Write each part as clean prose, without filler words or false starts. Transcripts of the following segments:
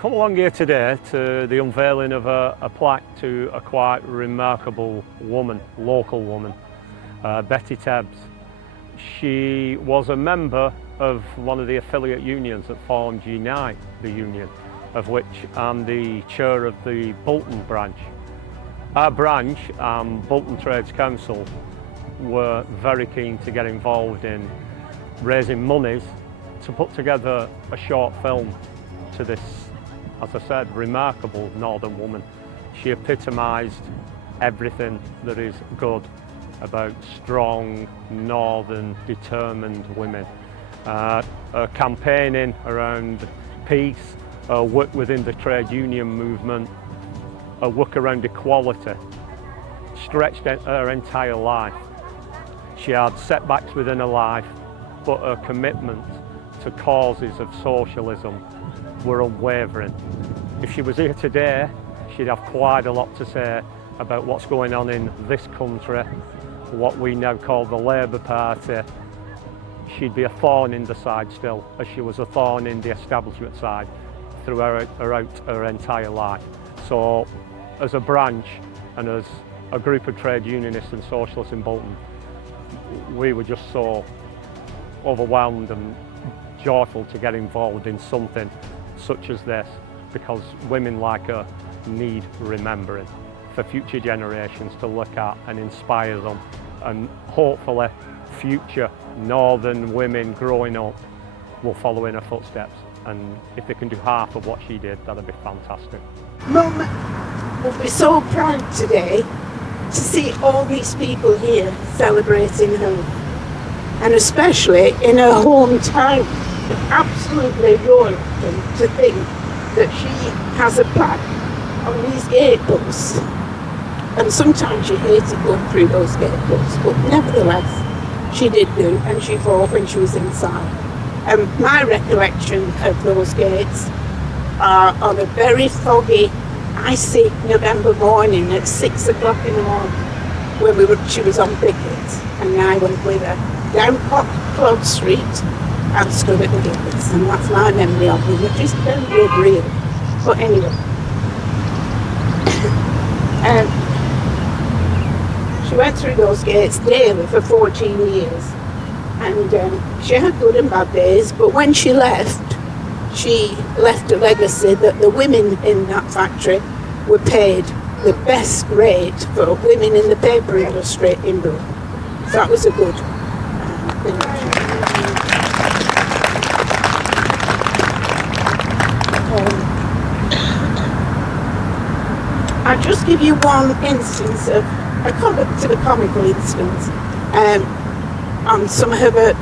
Come along here today to the unveiling of a plaque to a quite remarkable woman, local woman, Betty Tebbs. She was a member of one of the affiliate unions that formed Unite, the union, of which I'm the chair of the Bolton branch. Our branch, Bolton Trades Council, were very keen to get involved in raising monies to put together a short film to this, as I said, remarkable northern woman. She epitomised everything that is good about strong, northern, determined women. Her campaigning around peace, her work within the trade union movement, her work around equality, stretched her entire life. She had setbacks within her life, but her commitment to causes of socialism were unwavering. If she was here today, she'd have quite a lot to say about what's going on in this country, what we now call the Labour Party. She'd be a thorn in the side still, as she was a thorn in the establishment side throughout her entire life. So, as a branch and as a group of trade unionists and socialists in Bolton, we were just so overwhelmed and joyful to get involved in something such as this, because women like her need remembering for future generations to look at and inspire them, and hopefully future northern women growing up will follow in her footsteps, and if they can do half of what she did, that'd be fantastic. Mum will be so proud today to see all these people here celebrating her, and especially in her hometown. Absolutely royal to think that she has a plaque on these gate posts, and sometimes you hate it going through those gate posts, but nevertheless she did do, and she fought when she was inside. And my recollection of those gates are on a very foggy, icy November morning at 6 o'clock in the morning, when she was on picket, and I went with her down Clod Street and stood at the gates, and that's my memory of them, which is very real. But anyway, she went through those gates daily for 14 years, and she had good and bad days, but when she left a legacy that the women in that factory were paid the best rate for women in the paper industry in Britain. So that was a good thing. I'll just give you one instance of a comical instance on some of her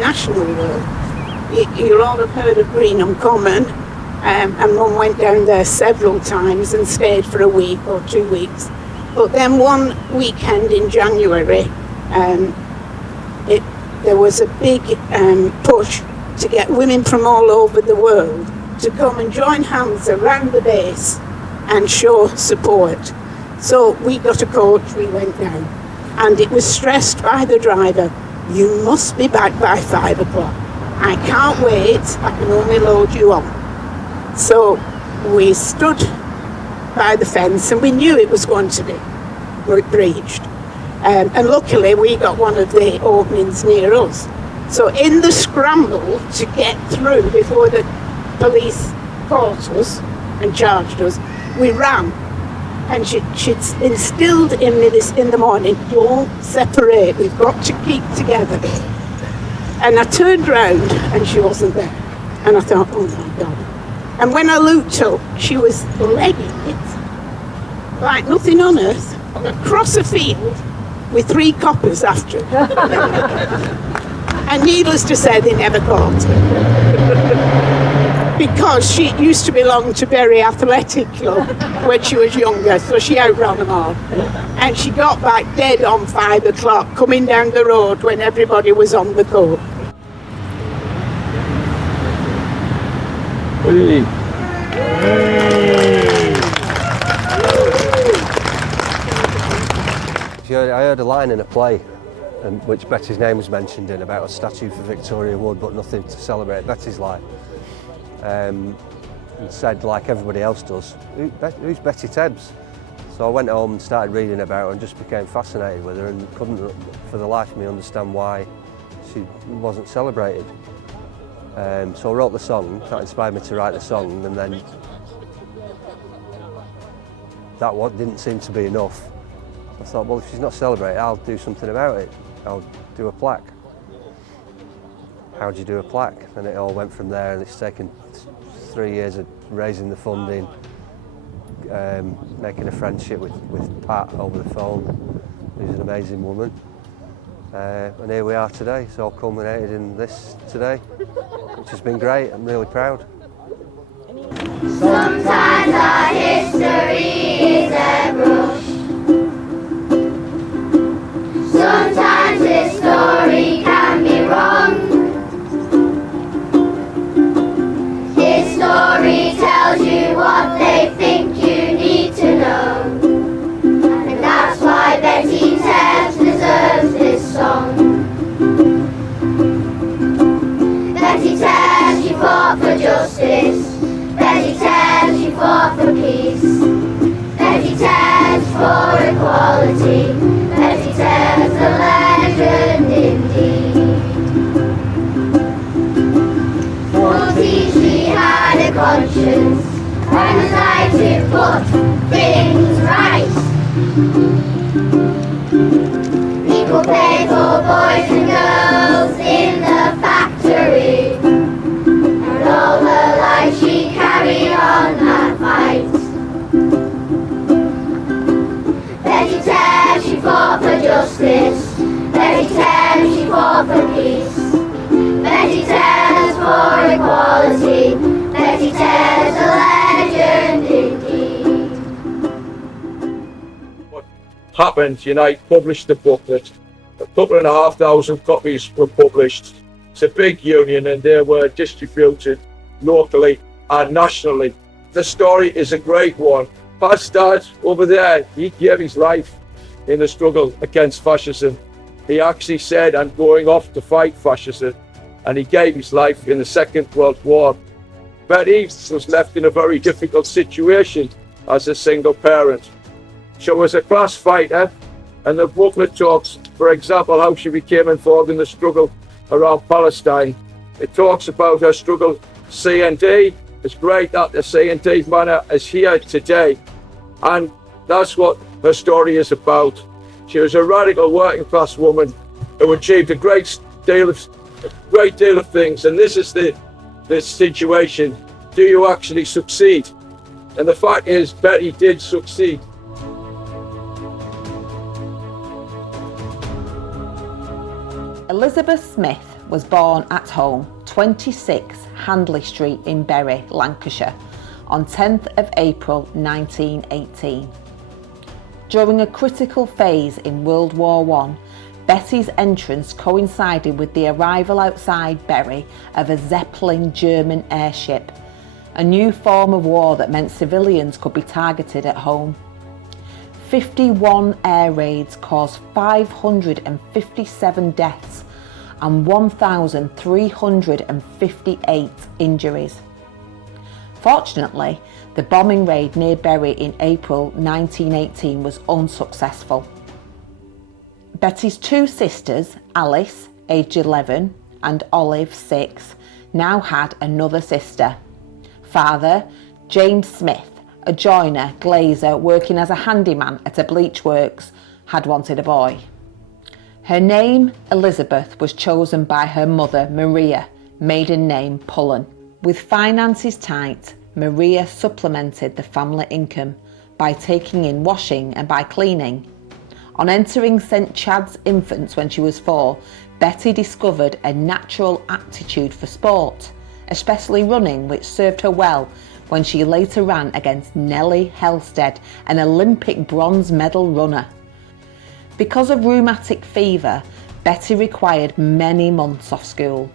national work. You'll all have heard of Greenham Common, and Mum went down there several times and stayed for a week or 2 weeks. But then one weekend in January, there was a big push to get women from all over the world to come and join hands around the base and show support. So we got a coach, we went down, and it was stressed by the driver, you must be back by 5 o'clock. I can't wait, I can only load you on. So we stood by the fence and we knew it was going to be breached. And luckily we got one of the openings near us. So in the scramble to get through before the police caught us and charged us, we ran. And she'd instilled in me this in the morning, don't separate, we've got to keep together. And I turned round and she wasn't there. And I thought, oh my God. And when I looked up, she was legging it, like nothing on earth, across a field with 3 coppers after her. And needless to say, they never caught her. Because she used to belong to Bury Athletic Club when she was younger, so she outran them all. And she got back dead on 5 o'clock, coming down the road when everybody was on the court. I heard a line in a play which Betty's name was mentioned in, about a statue for Victoria Wood but nothing to celebrate Betty's life. and said, like everybody else does, who's Betty Tebbs? So I went home and started reading about her and just became fascinated with her and couldn't for the life of me understand why she wasn't celebrated. So I wrote the song, that inspired me to write the song, and then that didn't seem to be enough. I thought, well, if she's not celebrated, I'll do something about it. I'll do a plaque. How do you do a plaque? And it all went from there, and it's taken 3 years of raising the funding, making a friendship with Pat over the phone, who's an amazing woman. And here we are today. It's all culminated in this today, which has been great. I'm really proud. Sometimes our history is airbrushed. Sometimes this story can be wrong. This story tells you what they think you need to know. And that's why Betty Tebbs deserves this song. Betty Tebbs, she fought for justice. Betty Tebbs, she fought for peace. Betty Tebbs for equality. Betty Tebbs, a legend indeed. 40, she had a conscience and a desire to put things right. Equal pay for boys and girls in the factory. And all her life she carried on that fight. Betty Tebbs, she fought for justice. Betty Tebbs, she fought for peace. Betty Tebbs for equality. Betty Tebbs, a legend indeed. What happened, Unite published the booklet. 2,500 copies were published. It's a big union and they were distributed locally and nationally. The story is a great one. Pat's dad over there, he gave his life in the struggle against fascism. He actually said, I'm going off to fight fascism. And he gave his life in the Second World War. Betty was left in a very difficult situation as a single parent. She was a class fighter, and the booklet talks, for example, how she became involved in the struggle around Palestine. It talks about her struggle C&D. It's great that the C&D manor is here today, and that's what her story is about. She was a radical working class woman who achieved a great deal of things, and this is the situation. Do you actually succeed? And the fact is, Betty did succeed. Elizabeth Smith was born at home, 26 Handley Street in Bury, Lancashire, on 10th of April 1918. During a critical phase in World War I, Betty's entrance coincided with the arrival outside Bury of a Zeppelin German airship, a new form of war that meant civilians could be targeted at home. 51 air raids caused 557 deaths and 1,358 injuries. Fortunately, the bombing raid near Bury in April 1918 was unsuccessful. Betty's two sisters, Alice, aged 11, and Olive, 6, now had another sister. Father, James Smith, a joiner, glazer, working as a handyman at a bleach works, had wanted a boy. Her name, Elizabeth, was chosen by her mother, Maria, maiden name Pullen. With finances tight, Maria supplemented the family income by taking in washing and by cleaning. On entering St Chad's Infants when she was 4, Betty discovered a natural aptitude for sport, especially running, which served her well when she later ran against Nellie Helsted, an Olympic bronze medal runner. Because of rheumatic fever, Betty required many months off school.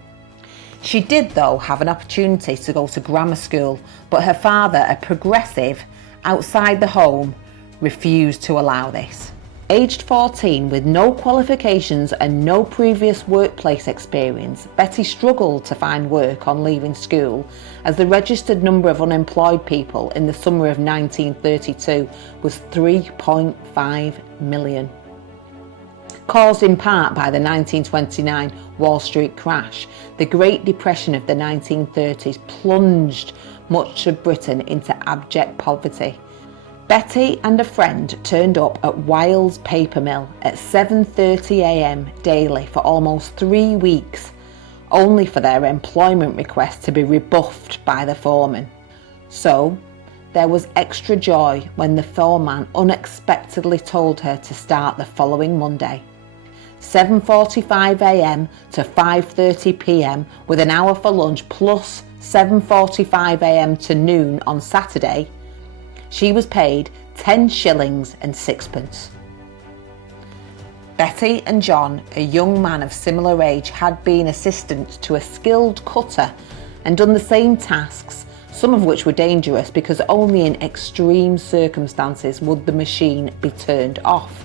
She did, though, have an opportunity to go to grammar school, but her father, a progressive outside the home, refused to allow this. Aged 14, with no qualifications and no previous workplace experience, Betty struggled to find work on leaving school, as the registered number of unemployed people in the summer of 1932 was 3.5 million. Caused in part by the 1929 Wall Street crash, the Great Depression of the 1930s plunged much of Britain into abject poverty. Betty and a friend turned up at Wiles paper mill at 7:30 a.m. daily for almost 3 weeks, only for their employment request to be rebuffed by the foreman. So, there was extra joy when the foreman unexpectedly told her to start the following Monday. 7:45 a.m. to 5:30 p.m. with an hour for lunch plus 7:45 a.m. to noon on Saturday. She was paid 10 shillings and sixpence. Betty and John, a young man of similar age, had been assistants to a skilled cutter and done the same tasks, some of which were dangerous because only in extreme circumstances would the machine be turned off.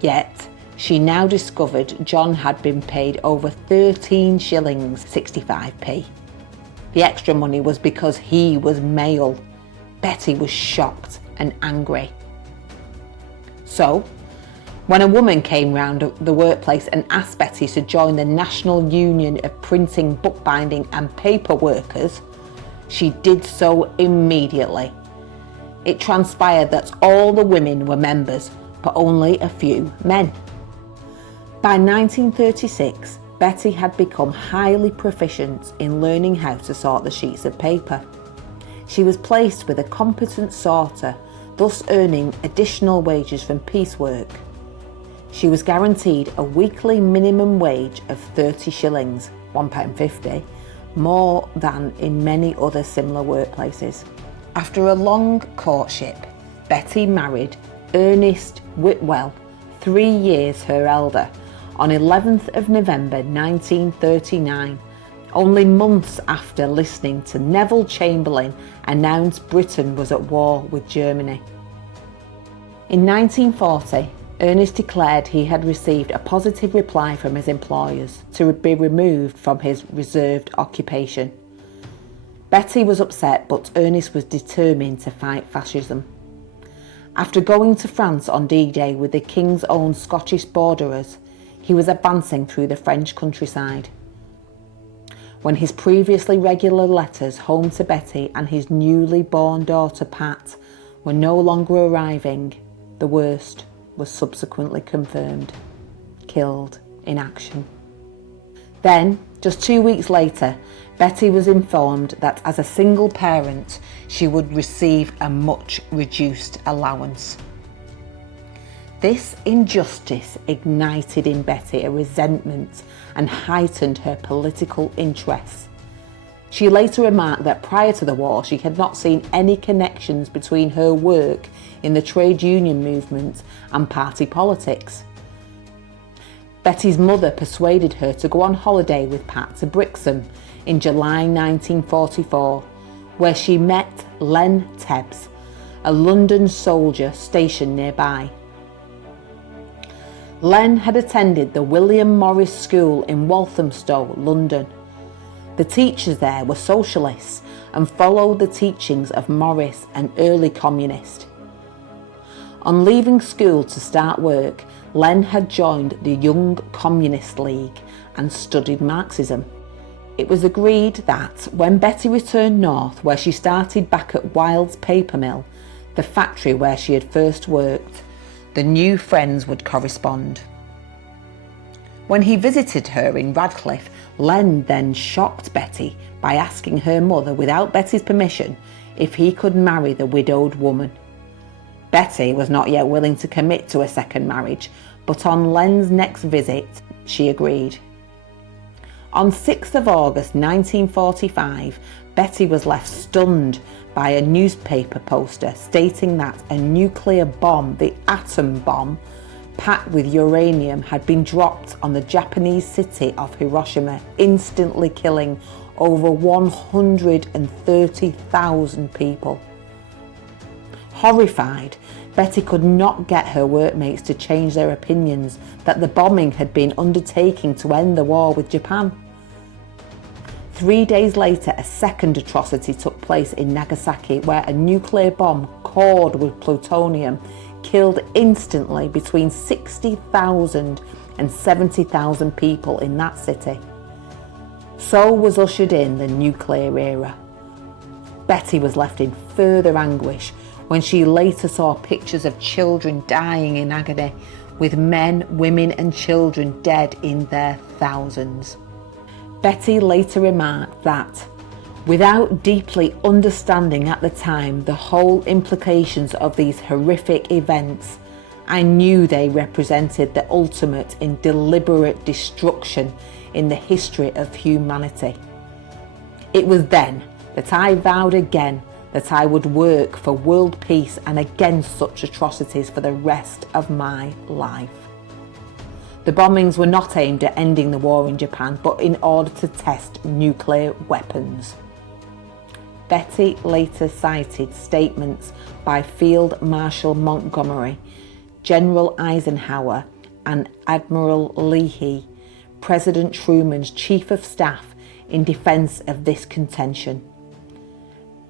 Yet, she now discovered John had been paid over 13 shillings 65p. The extra money was because he was male. Betty was shocked and angry. So, when a woman came round the workplace and asked Betty to join the National Union of Printing, Bookbinding and Paper Workers, she did so immediately. It transpired that all the women were members, but only a few men. By 1936, Betty had become highly proficient in learning how to sort the sheets of paper. She was placed with a competent sorter, thus earning additional wages from piecework. She was guaranteed a weekly minimum wage of 30 shillings, £1.50, more than in many other similar workplaces. After a long courtship, Betty married Ernest Whitwell, 3 years her elder, on 11th of November 1939, only months after listening to Neville Chamberlain announce Britain was at war with Germany. In 1940, Ernest declared he had received a positive reply from his employers to be removed from his reserved occupation. Betty was upset, but Ernest was determined to fight fascism. After going to France on D-Day with the King's Own Scottish borderers, he was advancing through the French countryside. When his previously regular letters home to Betty and his newly born daughter Pat were no longer arriving, the worst was subsequently confirmed: killed in action. Then, just 2 weeks later, Betty was informed that as a single parent, she would receive a much reduced allowance. This injustice ignited in Betty a resentment and heightened her political interests. She later remarked that prior to the war, she had not seen any connections between her work in the trade union movement and party politics. Betty's mother persuaded her to go on holiday with Pat to Brixham in July 1944, where she met Len Tebbs, a London soldier stationed nearby. Len had attended the William Morris School in Walthamstow, London. The teachers there were socialists and followed the teachings of Morris, an early communist. On leaving school to start work, Len had joined the Young Communist League and studied Marxism. It was agreed that when Betty returned north, where she started back at Wiles Paper Mill, the factory where she had first worked, the new friends would correspond. When he visited her in Radcliffe, Len then shocked Betty by asking her mother, without Betty's permission, if he could marry the widowed woman. Betty was not yet willing to commit to a second marriage, but on Len's next visit, she agreed. On 6th of August 1945, Betty was left stunned by a newspaper poster stating that a nuclear bomb, the atom bomb, packed with uranium, had been dropped on the Japanese city of Hiroshima, instantly killing over 130,000 people. Horrified, Betty could not get her workmates to change their opinions that the bombing had been undertaking to end the war with Japan. 3 days later, a second atrocity took place in Nagasaki, where a nuclear bomb cored with plutonium killed instantly between 60,000 and 70,000 people in that city. So was ushered in the nuclear era. Betty was left in further anguish when she later saw pictures of children dying in agony, with men, women and children dead in their thousands. Betty later remarked that, without deeply understanding at the time the whole implications of these horrific events, I knew they represented the ultimate in deliberate destruction in the history of humanity. It was then that I vowed again that I would work for world peace and against such atrocities for the rest of my life. The bombings were not aimed at ending the war in Japan, but in order to test nuclear weapons. Betty later cited statements by Field Marshal Montgomery, General Eisenhower and Admiral Leahy, President Truman's Chief of Staff, in defence of this contention.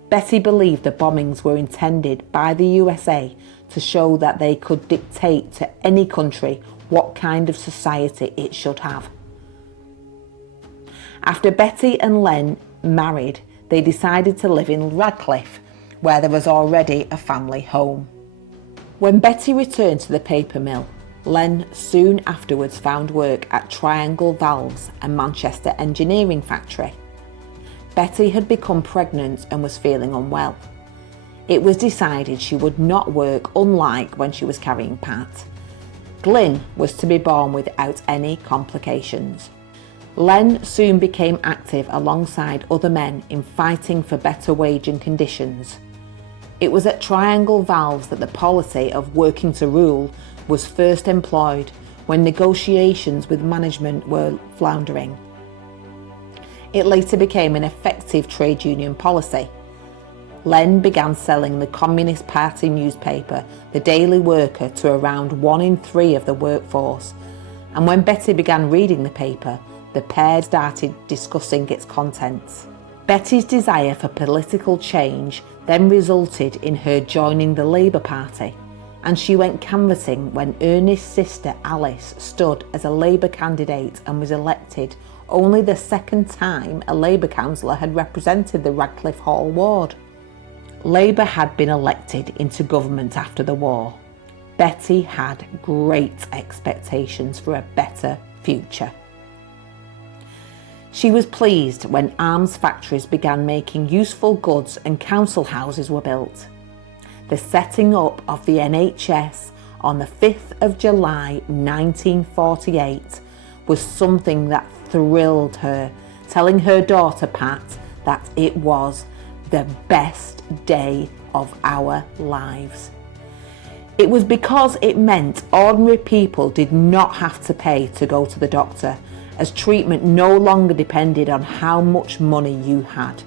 Betty believed the bombings were intended by the USA to show that they could dictate to any country what kind of society it should have. After Betty and Len married, they decided to live in Radcliffe, where there was already a family home. When Betty returned to the paper mill, Len soon afterwards found work at Triangle Valves, a Manchester engineering factory. Betty had become pregnant and was feeling unwell. It was decided she would not work, unlike when she was carrying Pat. Glyn was to be born without any complications. Len soon became active alongside other men in fighting for better wage and conditions. It was at Triangle Valves that the policy of working to rule was first employed, when negotiations with management were floundering. It later became an effective trade union policy. Len began selling the Communist Party newspaper, The Daily Worker, to around 1 in 3 of the workforce, and when Betty began reading the paper, the pair started discussing its contents. Betty's desire for political change then resulted in her joining the Labour Party, and she went canvassing when Ernest's sister Alice stood as a Labour candidate and was elected, only the second time a Labour councillor had represented the Radcliffe Hall ward. Labour had been elected into government after the war. Betty had great expectations for a better future. She was pleased when arms factories began making useful goods and council houses were built. The setting up of the NHS on the 5th of July 1948 was something that thrilled her, telling her daughter Pat that it was the best day of our lives. It was because it meant ordinary people did not have to pay to go to the doctor, as treatment no longer depended on how much money you had.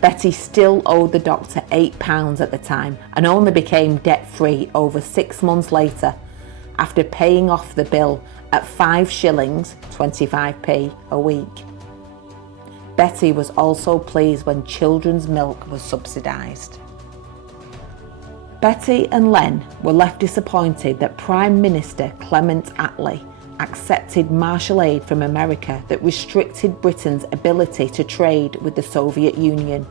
Betty still owed the doctor £8 at the time and only became debt-free over 6 months later, after paying off the bill at 5 shillings 25p a week. Betty was also pleased when children's milk was subsidised. Betty and Len were left disappointed that Prime Minister Clement Attlee accepted martial aid from America that restricted Britain's ability to trade with the Soviet Union.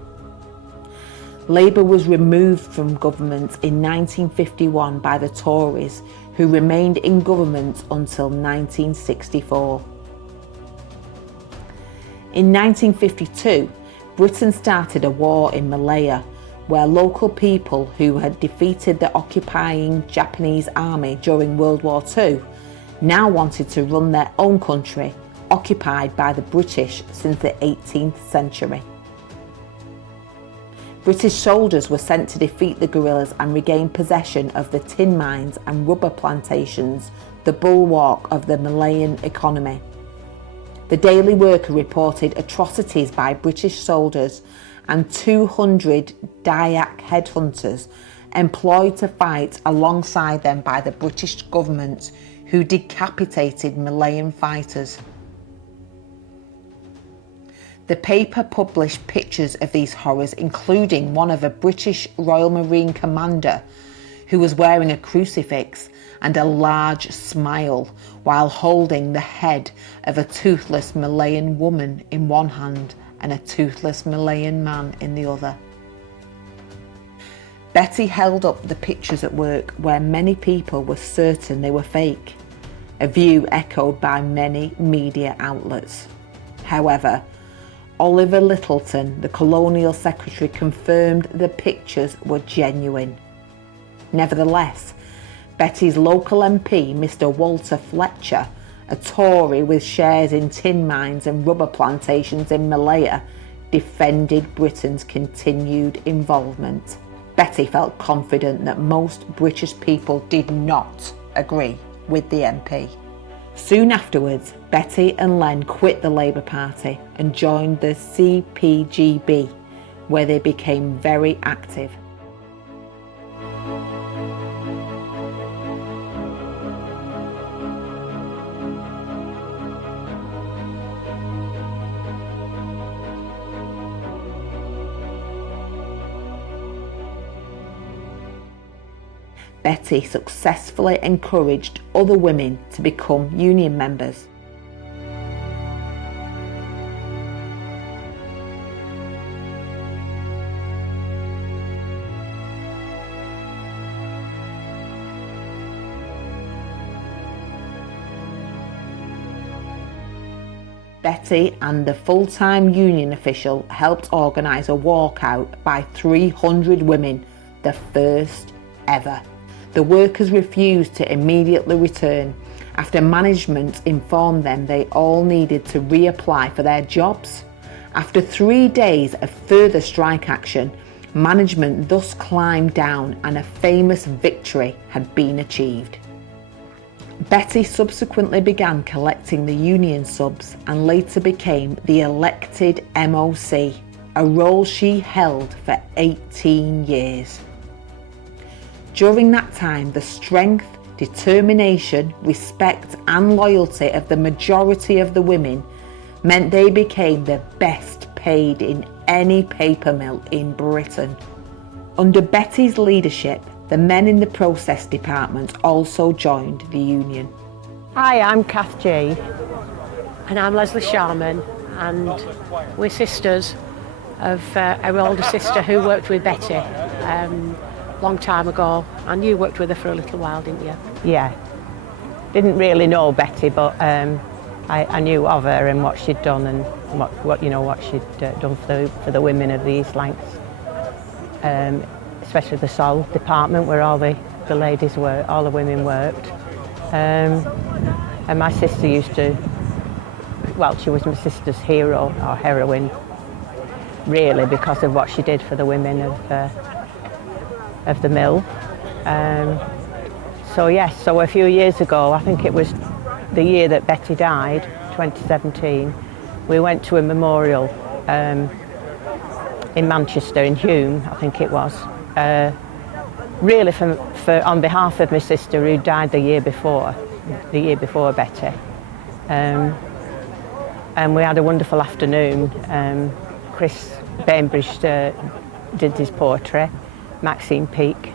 Labour was removed from government in 1951 by the Tories, who remained in government until 1964. In 1952, Britain started a war in Malaya, where local people who had defeated the occupying Japanese army during World War II now wanted to run their own country, occupied by the British since the 18th century. British soldiers were sent to defeat the guerrillas and regain possession of the tin mines and rubber plantations, the bulwark of the Malayan economy. The Daily Worker reported atrocities by British soldiers and 200 Dayak headhunters employed to fight alongside them by the British government, who decapitated Malayan fighters. The paper published pictures of these horrors, including one of a British Royal Marine commander who was wearing a crucifix and a large smile while holding the head of a toothless Malayan woman in one hand and a toothless Malayan man in the other. Betty held up the pictures at work where many people were certain they were fake, a view echoed by many media outlets. However, Oliver Littleton, the Colonial Secretary, confirmed the pictures were genuine. Nevertheless, Betty's local MP, Mr. Walter Fletcher, a Tory with shares in tin mines and rubber plantations in Malaya, defended Britain's continued involvement. Betty felt confident that most British people did not agree with the MP. Soon afterwards, Betty and Len quit the Labour Party and joined the CPGB, where they became very active. Betty successfully encouraged other women to become union members. Betty and the full-time union official helped organise a walkout by 300 women, the first ever. The workers refused to immediately return after management informed them they all needed to reapply for their jobs. After 3 days of further strike action, management thus climbed down and a famous victory had been achieved. Betty subsequently began collecting the union subs and later became the elected MOC, a role she held for 18 years. During that time, the strength, determination, respect and loyalty of the majority of the women meant they became the best paid in any paper mill in Britain. Under Betty's leadership, the men in the process department also joined the union. Hi, I'm Kath G. And I'm Leslie Sharman, and we're sisters of our older sister who worked with Betty long time ago, and you worked with her for a little while, didn't you? Yeah, didn't really know Betty, but I knew of her and what she'd done and what she'd done for the women of the East Lancs, especially the soil department where all the ladies worked, all the women worked, and my sister used to. Well, she was my sister's hero or heroine, really, because of what she did for the women of the mill. So yes, so a few years ago, I think it was the year that Betty died, 2017, we went to a memorial in Manchester, in Hume, I think it was, really for on behalf of my sister who died the year before Betty. And we had a wonderful afternoon. Chris Bainbridge did his poetry. Maxine Peake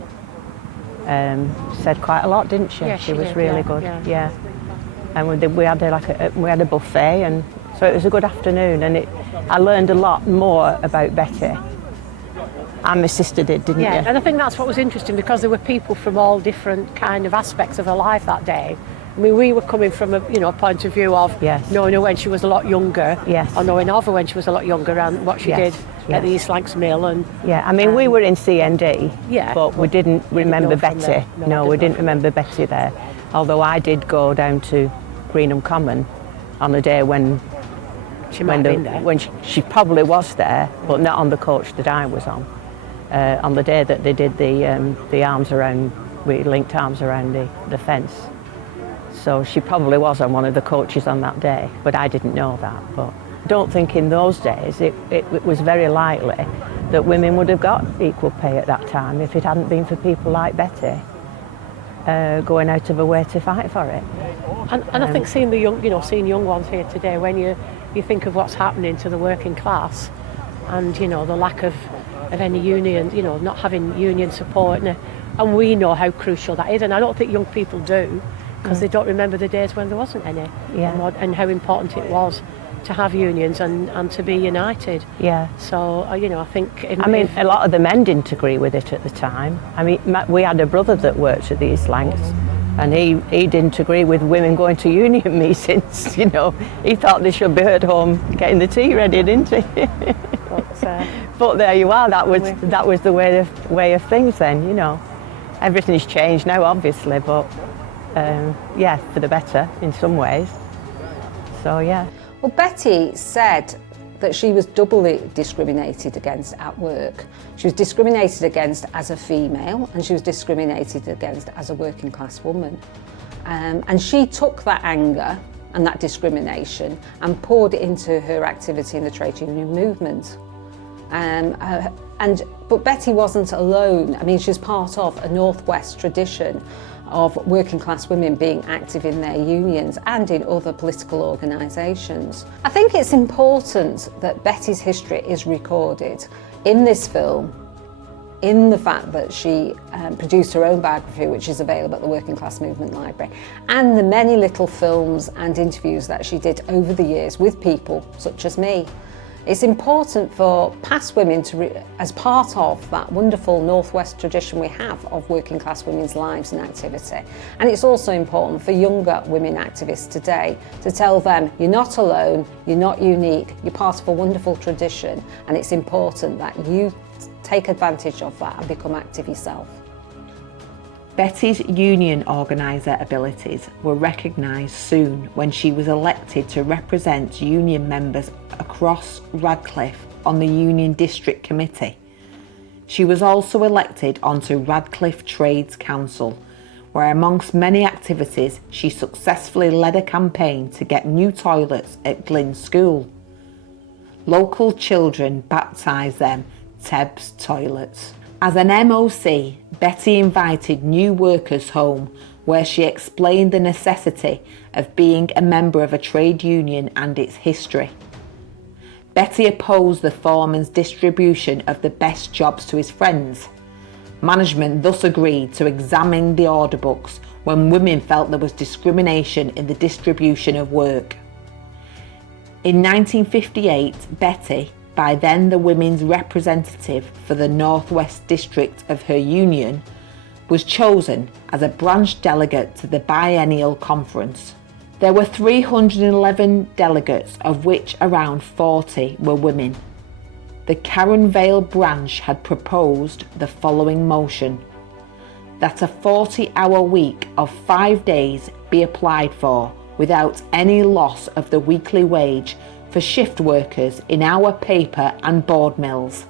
said quite a lot, didn't she? Yeah, she was did, really good. Yeah. And we had a buffet, and so it was a good afternoon. And I learned a lot more about Betty. And my sister didn't you? And I think that's what was interesting, because there were people from all different kind of aspects of her life that day. I mean, we were coming from a point of view of knowing her when she was a lot younger, or knowing of her when she was a lot younger, and what she did at the East Lancs Mill. And I mean, we were in CND, but we didn't remember Betty. No, we didn't remember Betty there. Although I did go down to Greenham Common on the day when she probably was there, but not on the coach that I was on. On the day that they did the arms around, we linked arms around the fence. So she probably was on one of the coaches on that day, but I didn't know that. But don't think in those days it was very likely that women would have got equal pay at that time if it hadn't been for people like Betty going out of her way to fight for it. And I think seeing the young, seeing young ones here today, when you think of what's happening to the working class, and the lack of any union, not having union support, and we know how crucial that is, and I don't think young people do, because they don't remember the days when there wasn't any, and how important it was to have unions and to be united. Yeah. So, I think... a lot of the men didn't agree with it at the time. We had a brother that worked at the East Lancs, and he didn't agree with women going to union meetings, He thought they should be at home getting the tea ready, didn't he? But there you are, that was the way of things then, Everything's changed now, obviously, but for the better in some ways. So, yeah. Well, Betty said that she was doubly discriminated against at work. She was discriminated against as a female, and she was discriminated against as a working class woman. And she took that anger and that discrimination and poured it into her activity in the trade union movement. But Betty wasn't alone. She was part of a Northwest tradition of working class women being active in their unions and in other political organisations. I think it's important that Betty's history is recorded in this film, in the fact that she produced her own biography, which is available at the Working Class Movement Library, and the many little films and interviews that she did over the years with people such as me. It's important for past women as part of that wonderful Northwest tradition we have of working class women's lives and activity. And it's also important for younger women activists today to tell them you're not alone, you're not unique, you're part of a wonderful tradition, and it's important that you take advantage of that and become active yourself. Betty's union organiser abilities were recognised soon when she was elected to represent union members across Radcliffe on the Union District Committee. She was also elected onto Radcliffe Trades Council, where amongst many activities she successfully led a campaign to get new toilets at Glynn School. Local children baptised them Tebbs toilets. As an MOC, Betty invited new workers home, where she explained the necessity of being a member of a trade union and its history. Betty opposed the foreman's distribution of the best jobs to his friends. Management thus agreed to examine the order books when women felt there was discrimination in the distribution of work. In 1958, Betty, by then the women's representative for the Northwest District of her union, was chosen as a branch delegate to the biennial conference. There were 311 delegates, of which around 40 were women. The Karen Vale branch had proposed the following motion: that a 40-hour week of 5 days be applied for without any loss of the weekly wage for shift workers in our paper and board mills.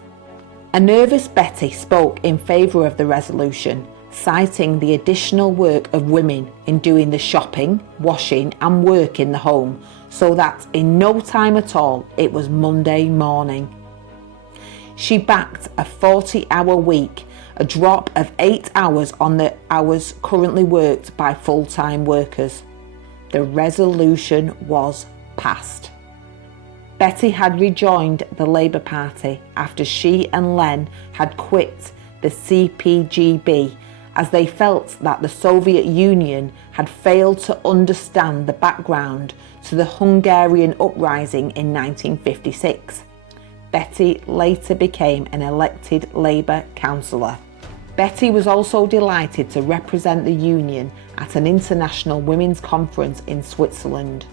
A nervous Betty spoke in favour of the resolution, citing the additional work of women in doing the shopping, washing and work in the home, so that in no time at all it was Monday morning. She backed a 40-hour week, a drop of 8 hours on the hours currently worked by full-time workers. The resolution was passed. Betty had rejoined the Labour Party after she and Len had quit the CPGB, as they felt that the Soviet Union had failed to understand the background to the Hungarian uprising in 1956. Betty later became an elected Labour councillor. Betty was also delighted to represent the union at an international women's conference in Switzerland.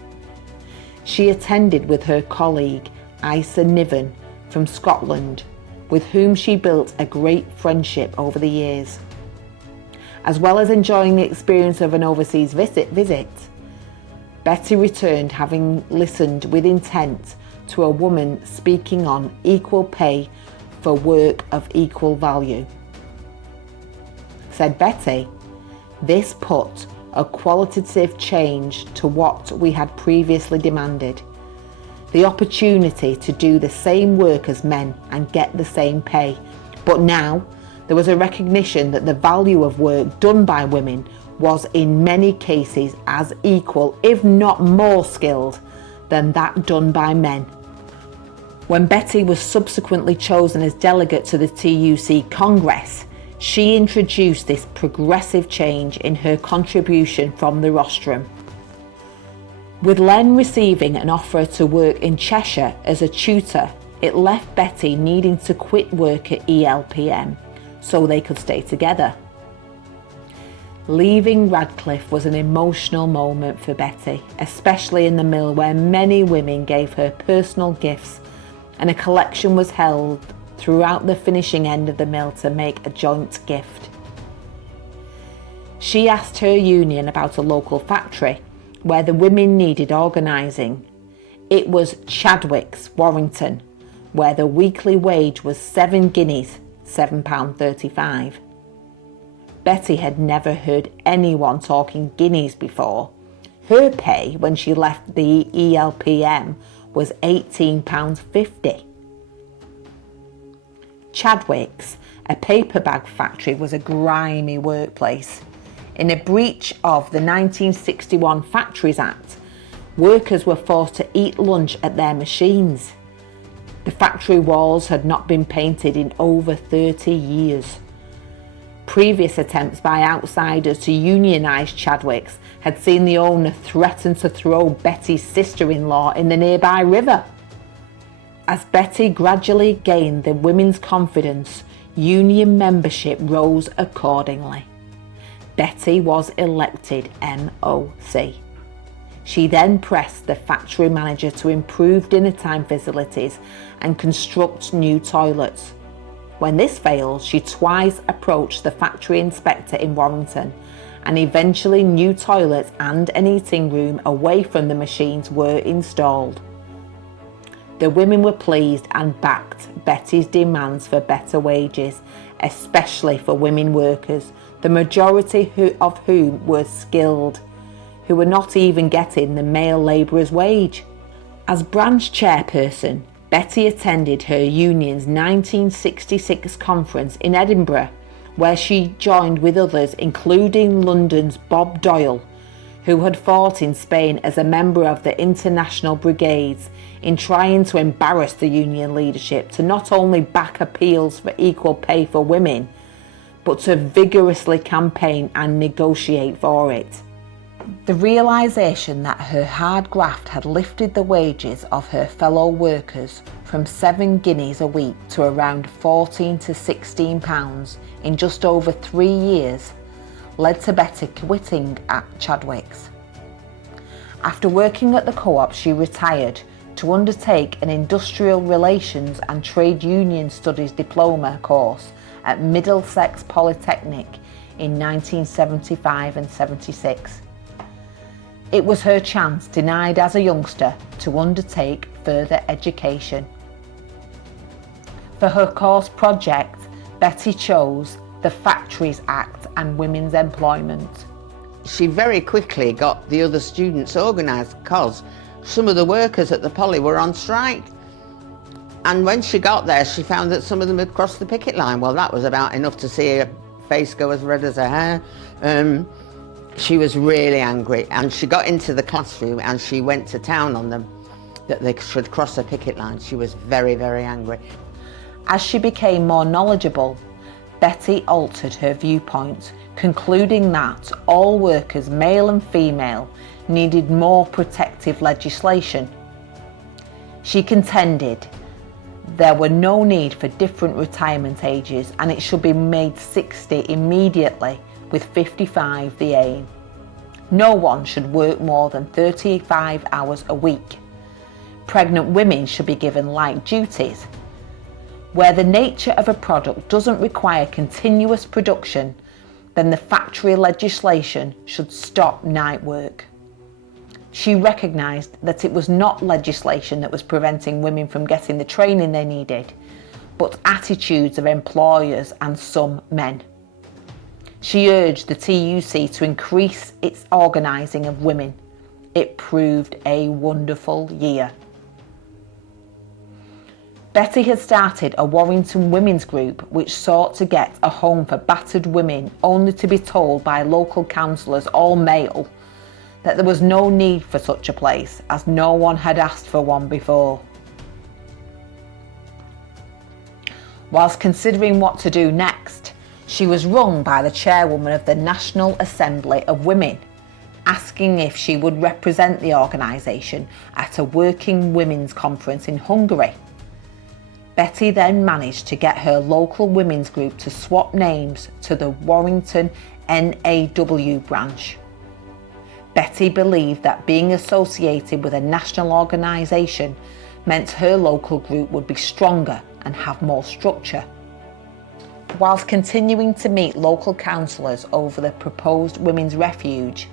She attended with her colleague Isa Niven from Scotland, with whom she built a great friendship over the years. As well as enjoying the experience of an overseas visit, Betty returned having listened with intent to a woman speaking on equal pay for work of equal value. Said Betty, "This put a qualitative change to what we had previously demanded. the opportunity to do the same work as men and get the same pay. But now there was a recognition that the value of work done by women was in many cases as equal, if not more skilled, than that done by men. When Betty was subsequently chosen as delegate to the TUC Congress, she introduced this progressive change in her contribution from the rostrum. With Len receiving an offer to work in Cheshire as a tutor, it left Betty needing to quit work at ELPM so they could stay together. Leaving Radcliffe was an emotional moment for Betty, especially in the mill where many women gave her personal gifts and a collection was held throughout the finishing end of the mill to make a joint gift. She asked her union about a local factory where the women needed organising. It was Chadwick's, Warrington, where the weekly wage was 7 guineas, £7.35. Betty had never heard anyone talking guineas before. Her pay when she left the ELPM was £18.50. Chadwick's, a paper bag factory, was a grimy workplace. In a breach of the 1961 Factories Act, workers were forced to eat lunch at their machines. The factory walls had not been painted in over 30 years. Previous attempts by outsiders to unionise Chadwick's had seen the owner threaten to throw Betty's sister-in-law in the nearby river. As Betty gradually gained the women's confidence, union membership rose accordingly. Betty was elected MOC. She then pressed the factory manager to improve dinner time facilities and construct new toilets. When this failed, she twice approached the factory inspector in Warrington, and eventually new toilets and an eating room away from the machines were installed. The women were pleased and backed Betty's demands for better wages, especially for women workers, the majority of whom were skilled, who were not even getting the male labourer's wage. As branch chairperson, Betty attended her union's 1966 conference in Edinburgh, where she joined with others, including London's Bob Doyle, who had fought in Spain as a member of the International Brigades, in trying to embarrass the union leadership to not only back appeals for equal pay for women, but to vigorously campaign and negotiate for it. The realisation that her hard graft had lifted the wages of her fellow workers from 7 guineas a week to around £14 to £16 in just over 3 years led to Betty quitting at Chadwick's. After working at the co-op, she retired to undertake an Industrial Relations and Trade Union Studies diploma course at Middlesex Polytechnic in 1975 and 76. It was her chance, denied as a youngster, to undertake further education. For her course project, Betty chose the Factories Act and women's employment. She very quickly got the other students organised because some of the workers at the Poly were on strike. And when she got there, she found that some of them had crossed the picket line. Well, that was about enough to see her face go as red as her hair. She was really angry, and she got into the classroom and she went to town on them that they should cross the picket line. She was very, very angry. As she became more knowledgeable, Betty altered her viewpoint, concluding that all workers, male and female, needed more protective legislation. She contended there were no need for different retirement ages and it should be made 60 immediately, with 55 the aim. No one should work more than 35 hours a week. Pregnant women should be given light duties. Where the nature of a product doesn't require continuous production, then the factory legislation should stop night work. She recognised that it was not legislation that was preventing women from getting the training they needed, but attitudes of employers and some men. She urged the TUC to increase its organising of women. It proved a wonderful year. Betty had started a Warrington women's group which sought to get a home for battered women, only to be told by local councillors, all male, that there was no need for such a place as no one had asked for one before. Whilst considering what to do next, she was rung by the chairwoman of the National Assembly of Women, asking if she would represent the organisation at a working women's conference in Hungary. Betty then managed to get her local women's group to swap names to the Warrington NAW branch. Betty believed that being associated with a national organisation meant her local group would be stronger and have more structure. Whilst continuing to meet local councillors over the proposed women's refuge,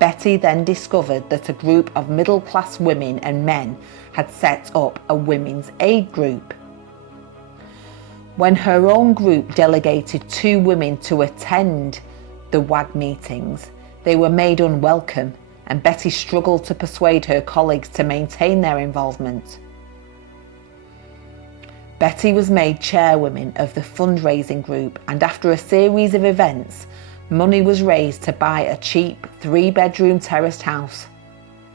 Betty then discovered that a group of middle-class women and men had set up a women's aid group. When her own group delegated 2 women to attend the WAG meetings, they were made unwelcome, and Betty struggled to persuade her colleagues to maintain their involvement. Betty was made chairwoman of the fundraising group, and after a series of events, money was raised to buy a cheap 3-bedroom terraced house.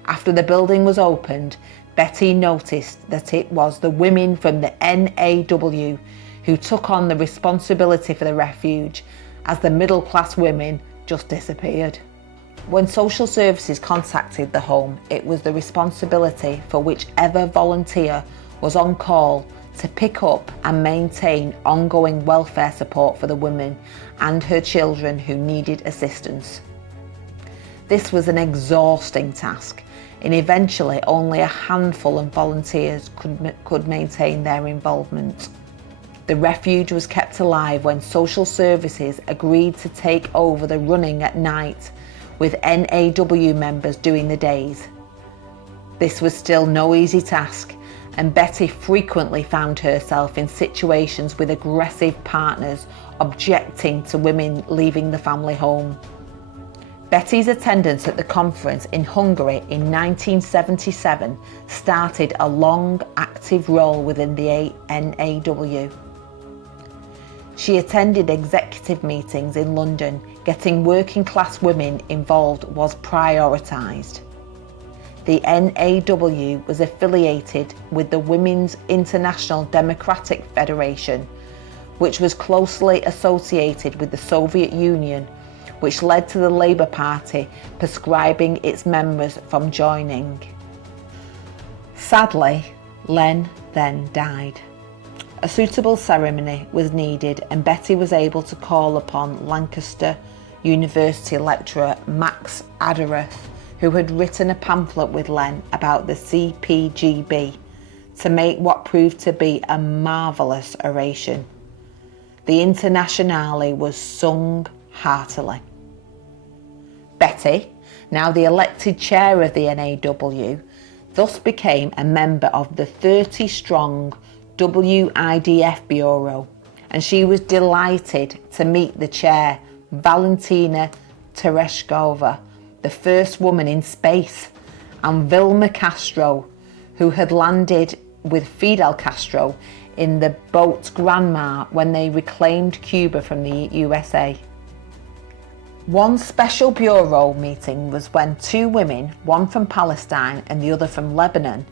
After the building was opened, Betty noticed that it was the women from the NAW who took on the responsibility for the refuge, as the middle-class women just disappeared. When social services contacted the home, it was the responsibility for whichever volunteer was on call to pick up and maintain ongoing welfare support for the woman and her children who needed assistance. This was an exhausting task, and eventually only a handful of volunteers could maintain their involvement. The refuge was kept alive when social services agreed to take over the running at night, with NAW members doing the days. This was still no easy task, and Betty frequently found herself in situations with aggressive partners objecting to women leaving the family home. Betty's attendance at the conference in Hungary in 1977 started a long, active role within the NAW. She attended executive meetings in London. Getting working class women involved was prioritised. The NAW was affiliated with the Women's International Democratic Federation, which was closely associated with the Soviet Union, which led to the Labour Party proscribing its members from joining. Sadly, Len then died. A suitable ceremony was needed, and Betty was able to call upon Lancaster University lecturer Max Aderath, who had written a pamphlet with Len about the CPGB, to make what proved to be a marvellous oration. The Internationale was sung heartily. Betty, now the elected chair of the NAW, thus became a member of the 30-strong WIDF Bureau, and she was delighted to meet the chair, Valentina Tereshkova, the first woman in space, and Vilma Castro, who had landed with Fidel Castro in the boat Granma when they reclaimed Cuba from the USA. One special bureau meeting was when 2 women, one from Palestine and the other from Lebanon,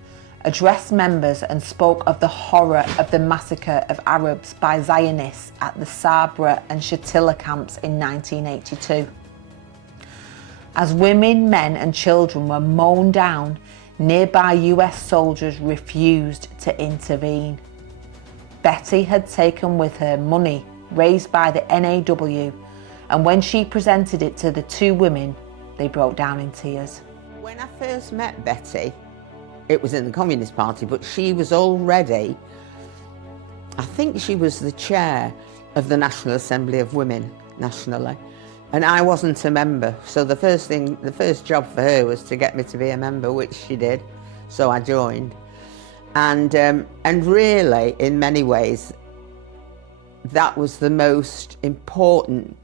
addressed members and spoke of the horror of the massacre of Arabs by Zionists at the Sabra and Shatila camps in 1982. As women, men and children were mown down, nearby US soldiers refused to intervene. Betty had taken with her money raised by the NAW, and when she presented it to the 2 women, they broke down in tears. When I first met Betty, it was in the Communist Party, but she was already, I think she was the chair of the National Assembly of Women nationally, and I wasn't a member. So the first job for her was to get me to be a member, which she did. So I joined, and really, in many ways, that was the most important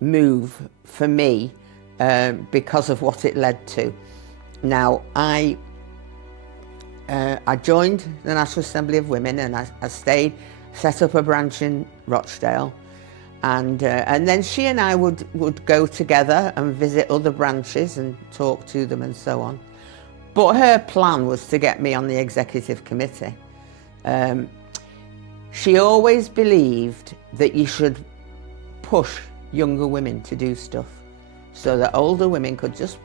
move for me because of what it led to. Now, I joined the National Assembly of Women, and I stayed, set up a branch in Rochdale, and then she and I would go together and visit other branches and talk to them and so on. But her plan was to get me on the executive committee. She always believed that you should push younger women to do stuff so that older women could just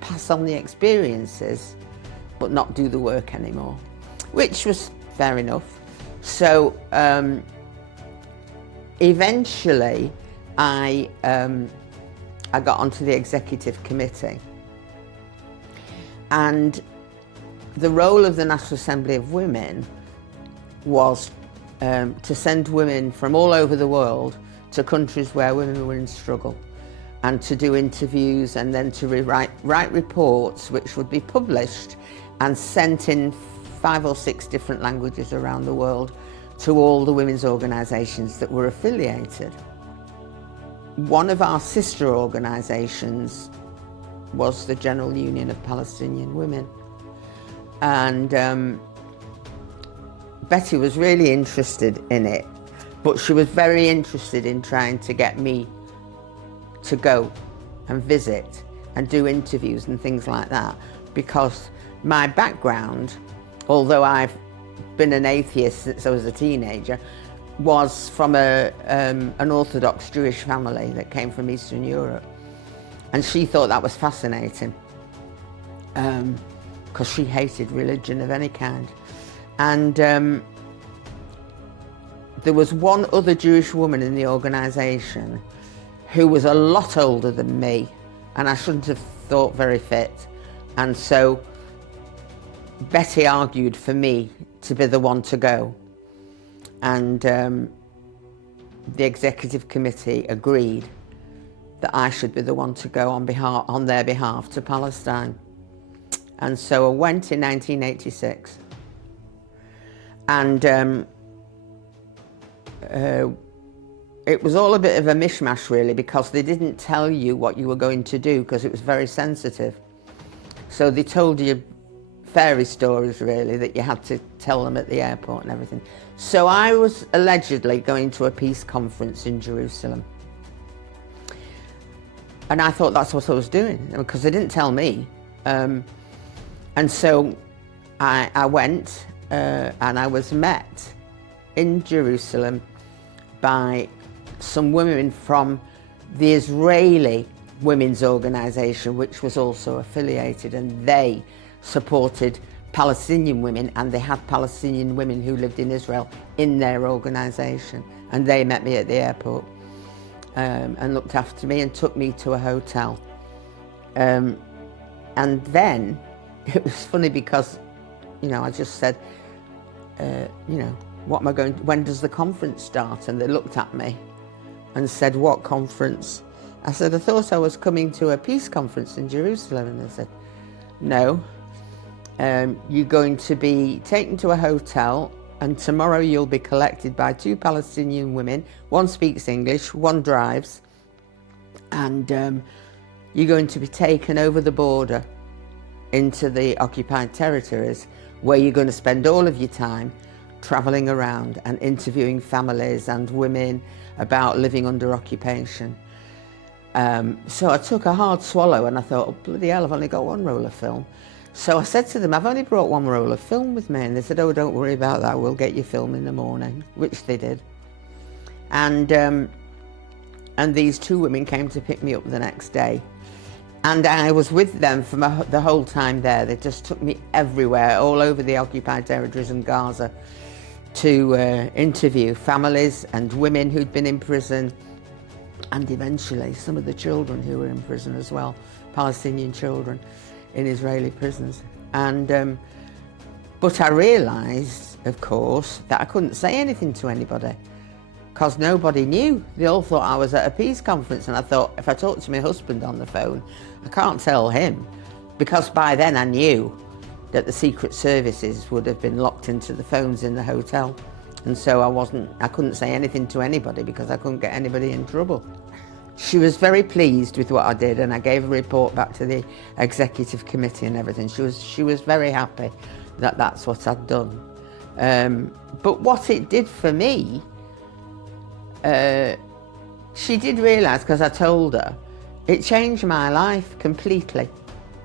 pass on the experiences but not do the work anymore, which was fair enough. So eventually I got onto the executive committee, and the role of the National Assembly of Women was to send women from all over the world to countries where women were in struggle, and to do interviews, and then to write reports which would be published and sent in 5 or 6 different languages around the world to all the women's organisations that were affiliated. One of our sister organisations was the General Union of Palestinian Women, and Betty was really interested in it, but she was very interested in trying to get me to go and visit and do interviews and things like that, because my background, although I've been an atheist since I was a teenager, was from an Orthodox Jewish family that came from Eastern Europe, and she thought that was fascinating because she hated religion of any kind. And there was one other Jewish woman in the organisation who was a lot older than me, and I shouldn't have thought very fit. And so Betty argued for me to be the one to go. And the executive committee agreed that I should be the one to go on their behalf to Palestine. And so I went in 1986. And it was all a bit of a mishmash, really, because they didn't tell you what you were going to do because it was very sensitive. So they told you fairy stories, really, that you had to tell them at the airport and everything. So I was allegedly going to a peace conference in Jerusalem. And I thought that's what I was doing, because they didn't tell me. And so I went, and I was met in Jerusalem by some women from the Israeli women's organisation, which was also affiliated, and they supported Palestinian women, and they had Palestinian women who lived in Israel in their organisation, and they met me at the airport and looked after me and took me to a hotel. And then it was funny because, you know, I just said, you know, what am I going to, when does the conference start? And they looked at me and said, what conference? I said, I thought I was coming to a peace conference in Jerusalem. And they said, no, you're going to be taken to a hotel, and tomorrow you'll be collected by 2 Palestinian women. One speaks English, one drives, and you're going to be taken over the border into the occupied territories, where you're going to spend all of your time travelling around and interviewing families and women about living under occupation. So I took a hard swallow and I thought, oh, bloody hell, I've only got 1 roll of film. So I said to them, I've only brought 1 roll of film with me. And they said, oh, don't worry about that, we'll get you film in the morning, which they did. And these 2 women came to pick me up the next day. And I was with them for the whole time there. They just took me everywhere, all over the occupied territories and Gaza, to interview families and women who'd been in prison, and eventually some of the children who were in prison as well, Palestinian children in Israeli prisons. And but I realised, of course, that I couldn't say anything to anybody, because nobody knew. They all thought I was at a peace conference, and I thought, if I talk to my husband on the phone, I can't tell him, because by then I knew that the secret services would have been locked into the phones in the hotel. And so I couldn't say anything to anybody because I couldn't get anybody in trouble. She was very pleased with what I did, and I gave a report back to the executive committee and everything. She was very happy. that that's what I'd done. But what it did for me, she did realise, because I told her, it changed my life completely.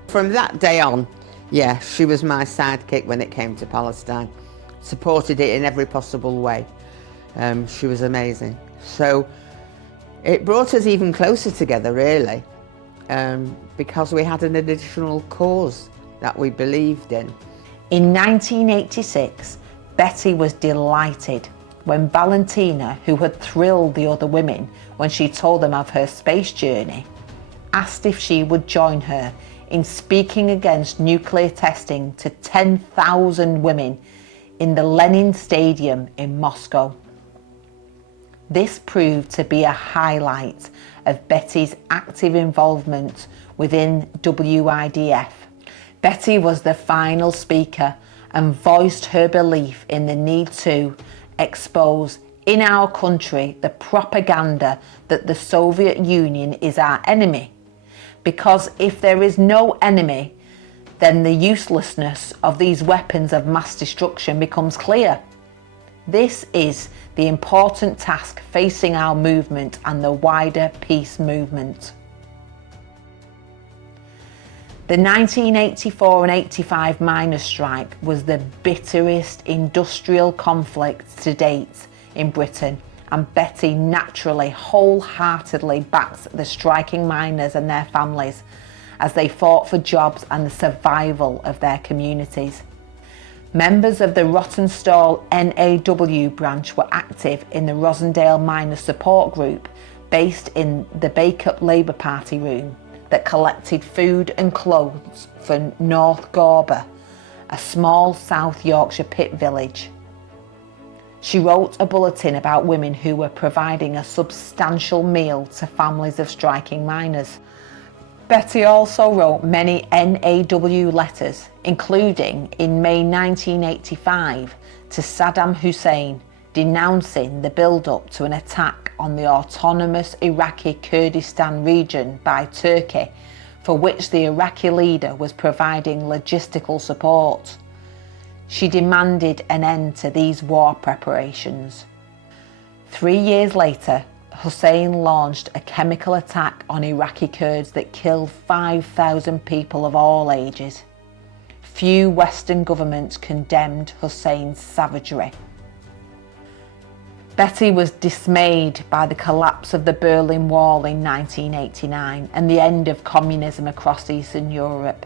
From that day on, yeah, she was my sidekick when it came to Palestine. Supported it in every possible way. She was amazing. So it brought us even closer together, really, because we had an additional cause that we believed in. In 1986, Betty was delighted when Valentina, who had thrilled the other women when she told them of her space journey, asked if she would join her in speaking against nuclear testing to 10,000 women in the Lenin Stadium in Moscow. This proved to be a highlight of Betty's active involvement within WIDF. Betty was the final speaker and voiced her belief in the need to expose in our country the propaganda that the Soviet Union is our enemy. Because if there is no enemy, then the uselessness of these weapons of mass destruction becomes clear. This is the important task facing our movement and the wider peace movement. The 1984 and 85 miners' strike was the bitterest industrial conflict to date in Britain, and Betty naturally wholeheartedly backed the striking miners and their families as they fought for jobs and the survival of their communities. Members of the Rottenstall NAW branch were active in the Rosendale Miners Support Group, based in the Bake-Up Labour Party room, that collected food and clothes for North Gorber, a small South Yorkshire pit village. She wrote a bulletin about women who were providing a substantial meal to families of striking miners. Betty also wrote many NAW letters, including in May 1985 to Saddam Hussein, denouncing the build-up to an attack on the autonomous Iraqi Kurdistan region by Turkey, for which the Iraqi leader was providing logistical support. She demanded an end to these war preparations. 3 years later, Hussein launched a chemical attack on Iraqi Kurds that killed 5,000 people of all ages. Few Western governments condemned Hussein's savagery. Betty was dismayed by the collapse of the Berlin Wall in 1989 and the end of communism across Eastern Europe.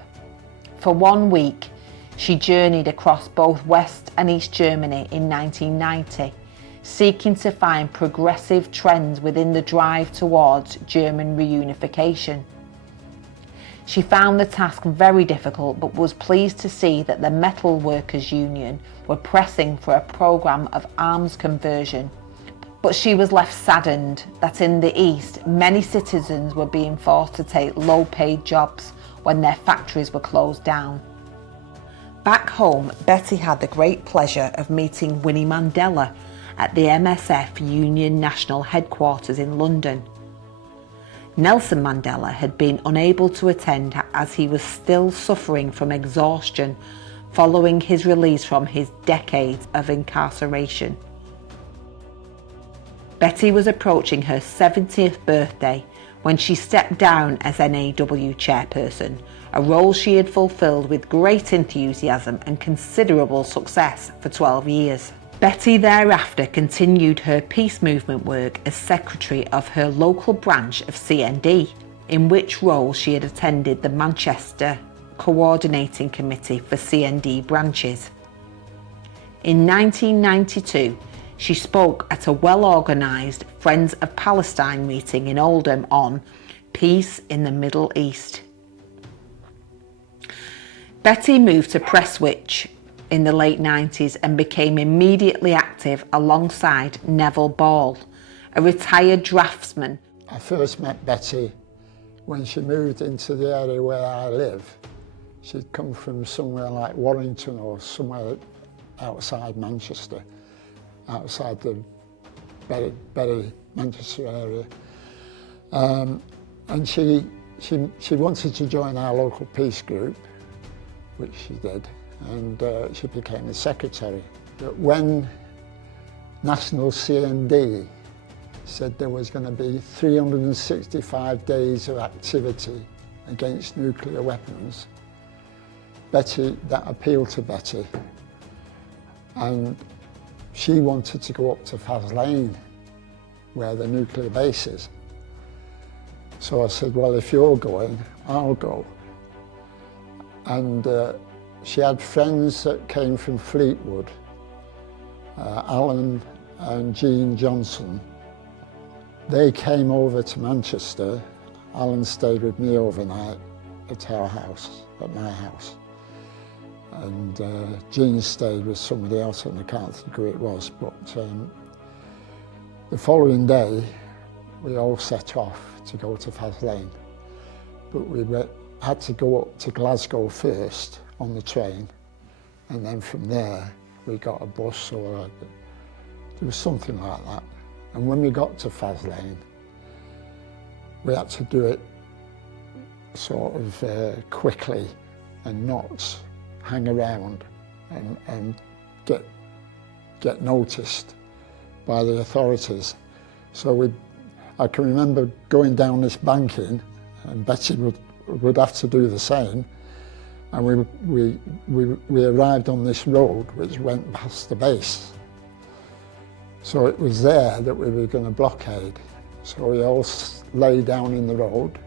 For 1 week, she journeyed across both West and East Germany in 1990, seeking to find progressive trends within the drive towards German reunification. She found the task very difficult, but was pleased to see that the Metal Workers Union were pressing for a programme of arms conversion. But she was left saddened that in the East, many citizens were being forced to take low-paid jobs when their factories were closed down. Back home, Betty had the great pleasure of meeting Winnie Mandela at the MSF Union National Headquarters in London. Nelson Mandela had been unable to attend as he was still suffering from exhaustion following his release from his decades of incarceration. Betty was approaching her 70th birthday when she stepped down as NAW chairperson, a role she had fulfilled with great enthusiasm and considerable success for 12 years. Betty thereafter continued her peace movement work as secretary of her local branch of CND, in which role she had attended the Manchester Coordinating Committee for CND branches. In 1992, she spoke at a well-organised Friends of Palestine meeting in Oldham on peace in the Middle East. Betty moved to Prestwich in the late 90s and became immediately active alongside Neville Ball, a retired draftsman. I first met Betty when she moved into the area where I live. She'd come from somewhere like Warrington or somewhere outside Manchester, outside the Bury, Manchester area. And she wanted to join our local peace group, which she did. and she became the secretary. But when National CND said there was going to be 365 days of activity against nuclear weapons, that appealed to Betty, and she wanted to go up to Faz Lane, where the nuclear base is. So I said, well, if you're going, I'll go. And she had friends that came from Fleetwood, Alan and Jean Johnson. They came over to Manchester. Alan stayed with me overnight at our house, at my house. And Jean stayed with somebody else, and I can't think who it was. But the following day, we all set off to go to Faz Lane. But we had to go up to Glasgow first on the train, and then from there we got a bus or there was something like that. And when we got to Faz Lane, we had to do it sort of quickly and not hang around and get noticed by the authorities. So I can remember going down this banking, and Betty would have to do the same. And we arrived on this road which went past the base. So it was there that we were going to blockade. So we all lay down in the road.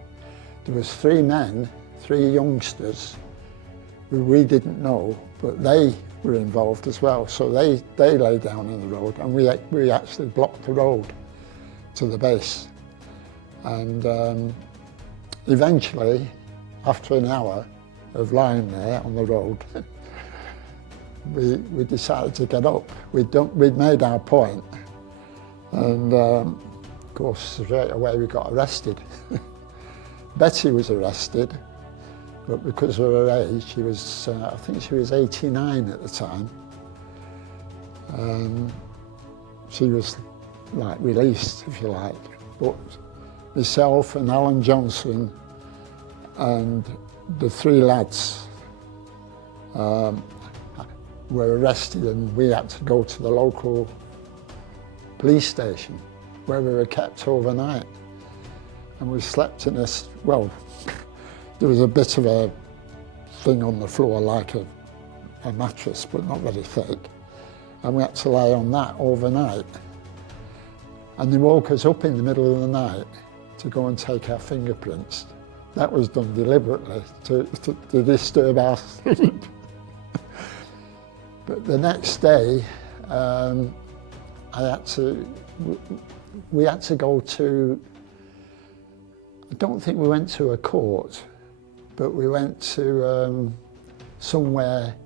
There was 3 men, 3 youngsters, who we didn't know, but they were involved as well. So they lay down in the road, and we actually blocked the road to the base. And eventually, after an hour of lying there on the road, we decided to get up. We'd made our point, and of course straight away we got arrested. Betty was arrested, but because of her age, she was, I think she was 89 at the time. She was like released, if you like. But myself and Alan Johnson and the 3 lads were arrested, and we had to go to the local police station where we were kept overnight. And we slept in this, well, there was a bit of a thing on the floor like a mattress, but not very thick. And we had to lie on that overnight. And they woke us up in the middle of the night to go and take our fingerprints. That was done deliberately to disturb our sleep. But the next day, we had to go to, I don't think we went to a court, but we went to somewhere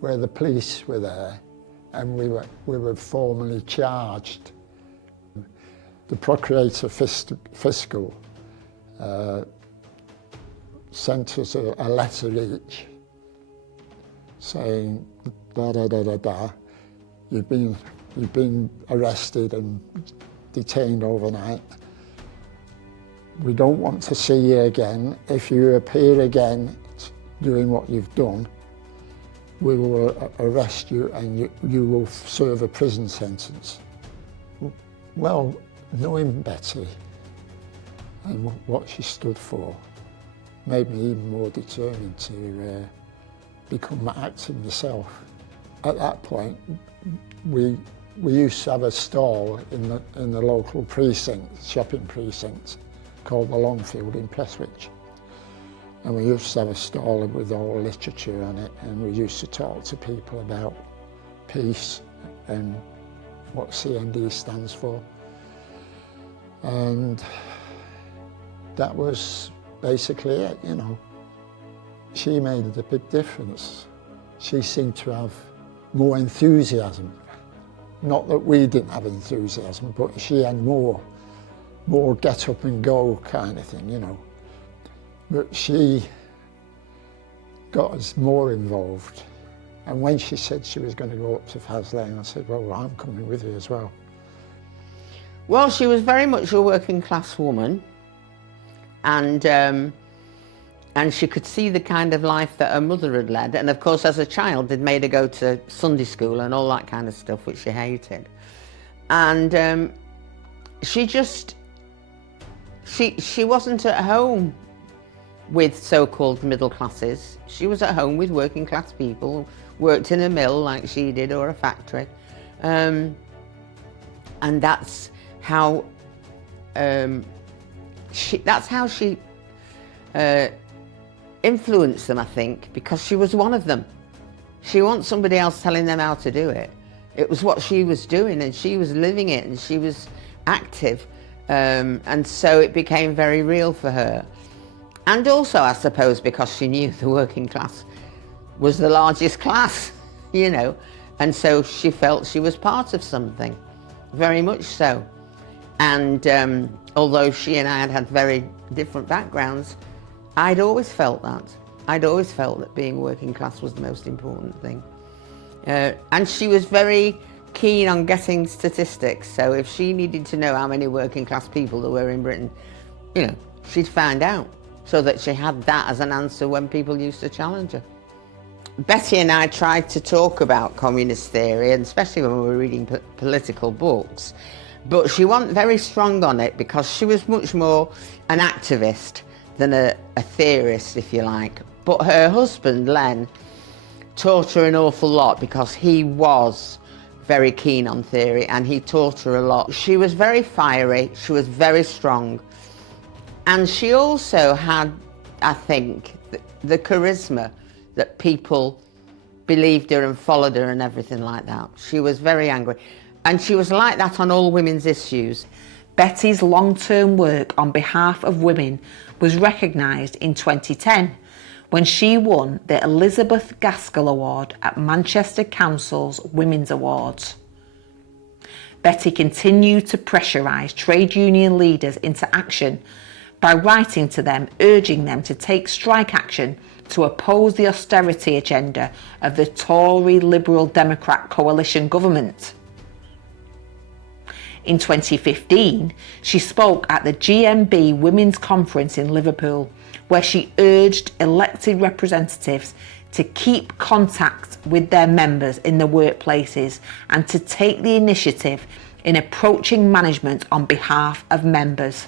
where the police were there, and we were formally charged. The Procurator Fiscal sent us a letter each saying, you've been arrested and detained overnight. We don't want to see you again. If you appear again doing what you've done, we will arrest you and you will serve a prison sentence. Well, knowing Betty and what she stood for made me even more determined to become active myself. At that point, we used to have a stall in the local precinct, shopping precinct, called the Longfield in Prestwich. And we used to have a stall with all literature on it, and we used to talk to people about peace and what CND stands for. And that was basically it, you know. She made a big difference. She seemed to have more enthusiasm. Not that we didn't have enthusiasm, but she had more get up and go kind of thing, you know. But she got us more involved. And when she said she was going to go up to Faz Lane, I said, well, I'm coming with you as well. Well, she was very much a working class woman, and And she could see the kind of life that her mother had led. And of course, as a child, they'd made her go to Sunday school and all that kind of stuff, which she hated. And she wasn't at home with so-called middle classes. She was at home with working class people, worked in a mill like she did, or a factory. And that's how she influenced them, I think, because she was one of them. She wasn't somebody else telling them how to do it. It was what she was doing, and she was living it, and she was active. And so it became very real for her. And also, I suppose, because she knew the working class was the largest class, you know, and so she felt she was part of something, very much so. And although she and I had very different backgrounds, I'd always felt that. I'd always felt that being working class was the most important thing. And she was very keen on getting statistics, so if she needed to know how many working class people there were in Britain, you know, she'd find out, so that she had that as an answer when people used to challenge her. Betty and I tried to talk about communist theory, and especially when we were reading political books, but she wasn't very strong on it because she was much more an activist than a theorist, if you like. But her husband, Len, taught her an awful lot because he was very keen on theory and he taught her a lot. She was very fiery, she was very strong, and she also had, I think, the charisma that people believed her and followed her and everything like that. She was very angry, and she was like that on all women's issues. Betty's long-term work on behalf of women was recognised in 2010 when she won the Elizabeth Gaskell Award at Manchester Council's Women's Awards. Betty continued to pressurise trade union leaders into action by writing to them, urging them to take strike action to oppose the austerity agenda of the Tory Liberal Democrat coalition government. In 2015, she spoke at the GMB Women's Conference in Liverpool, where she urged elected representatives to keep contact with their members in the workplaces and to take the initiative in approaching management on behalf of members.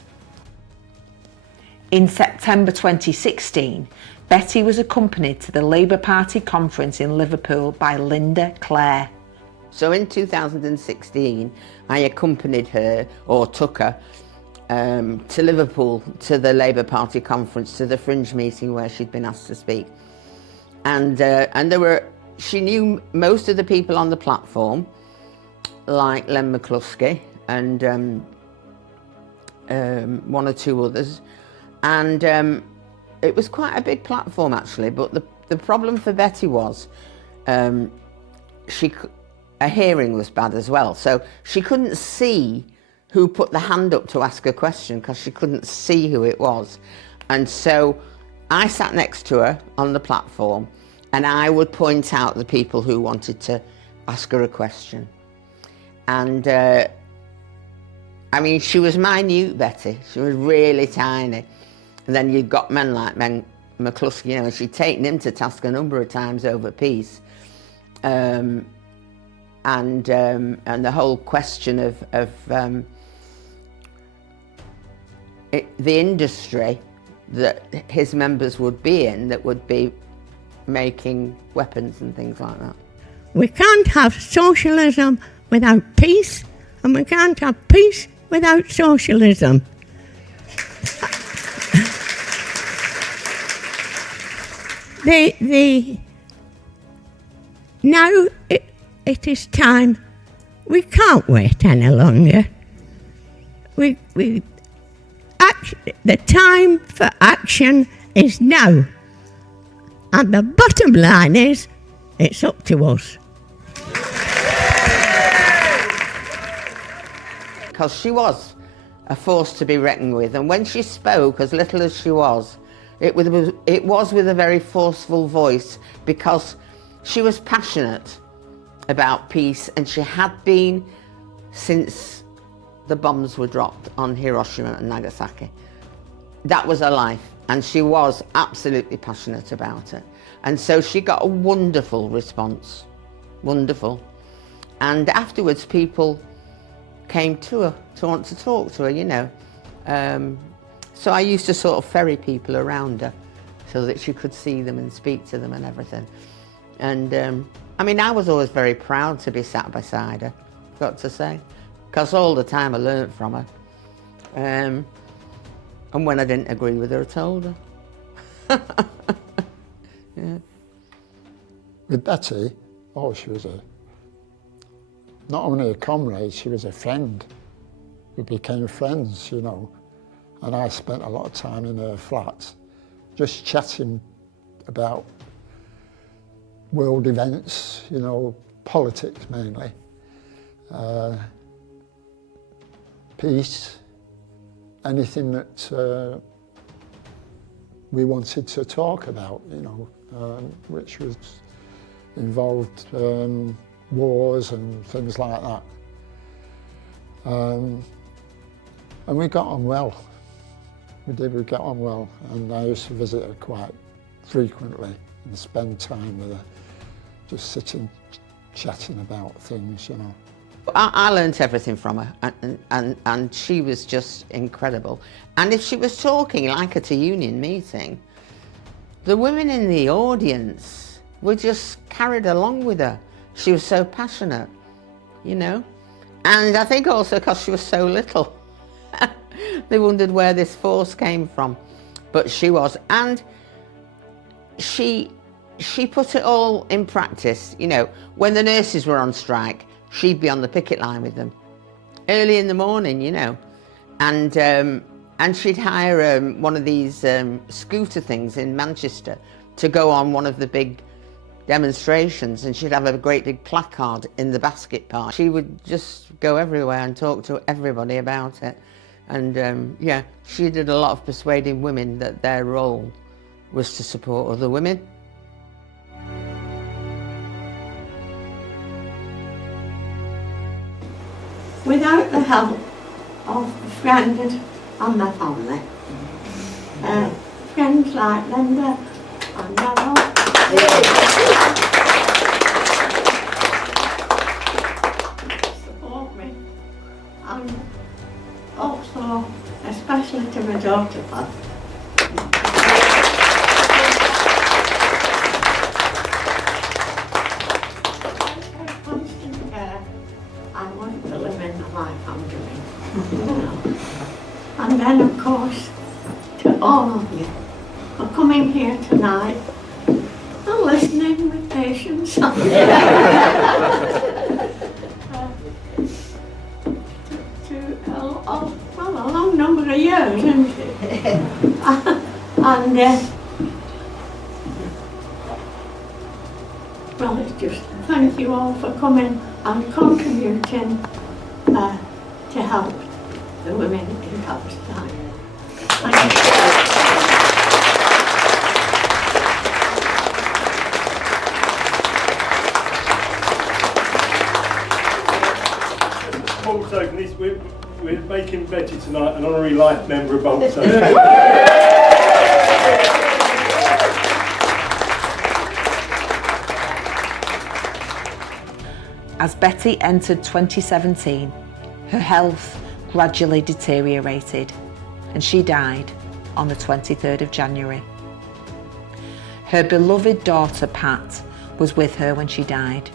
In September 2016, Betty was accompanied to the Labour Party conference in Liverpool by Linda Clare. So in 2016, I accompanied her, or took her, to Liverpool, to the Labour Party conference, to the Fringe meeting where she'd been asked to speak. And she knew most of the people on the platform, like Len McCluskey and one or two others. And it was quite a big platform, actually, but the problem for Betty was her hearing was bad as well, so she couldn't see who put the hand up to ask a question because she couldn't see who it was. And so I sat next to her on the platform and I would point out the people who wanted to ask her a question. And I mean, she was minute, Betty. She was really tiny. And then you've got men like McCluskey, you know, and she'd taken him to task a number of times over peace. And the whole question of the industry that his members would be in, that would be making weapons and things like that. We can't have socialism without peace, and we can't have peace without socialism. Now it is time. We can't wait any longer. The time for action is now. And the bottom line is, it's up to us. Because she was a force to be reckoned with, and when she spoke, as little as she was, it was with a very forceful voice, because she was passionate about peace, and she had been since the bombs were dropped on Hiroshima and Nagasaki. That was her life. And she was absolutely passionate about it. And so she got a wonderful response, wonderful. And afterwards people came to her to want to talk to her, you know. So I used to sort of ferry people around her so that she could see them and speak to them and everything. And I mean, I was always very proud to be sat beside her, got to say, because all the time I learnt from her. And when I didn't agree with her, I told her. Yeah. With Betty, she was not only a comrade, she was a friend. We became friends, you know. And I spent a lot of time in her flat, just chatting about world events, you know, politics mainly, peace, anything that we wanted to talk about, you know, which was involved wars and things like that. And we got on well. We got on well, and I used to visit her quite frequently and spend time with her, just sitting, chatting about things, you know. I learnt everything from her, and she was just incredible. And if she was talking like at a union meeting, the women in the audience were just carried along with her. She was so passionate, you know. And I think also because she was so little, they wondered where this force came from. But she was, and she put it all in practice, you know. When the nurses were on strike, she'd be on the picket line with them, early in the morning, you know. And she'd hire one of these scooter things in Manchester to go on one of the big demonstrations, and she'd have a great big placard in the basket park. She would just go everywhere and talk to everybody about it. And yeah, she did a lot of persuading women that their role was to support other women. Without the help of friends and my family, friends like Linda and Neville, support me, and also especially to my daughter Pat. Constant care. I want to live in the life I'm doing. You know. And then, of course, to all of you for coming here tonight and listening with patience. Well, a long number of years, isn't it? And well, it's just thank you all for coming and contributing to help the women in Palestine. Thank you. Small token is we're making Betty tonight an honorary life member of Bolton. As Betty entered 2017, her health gradually deteriorated and she died on the 23rd of January. Her beloved daughter Pat was with her when she died.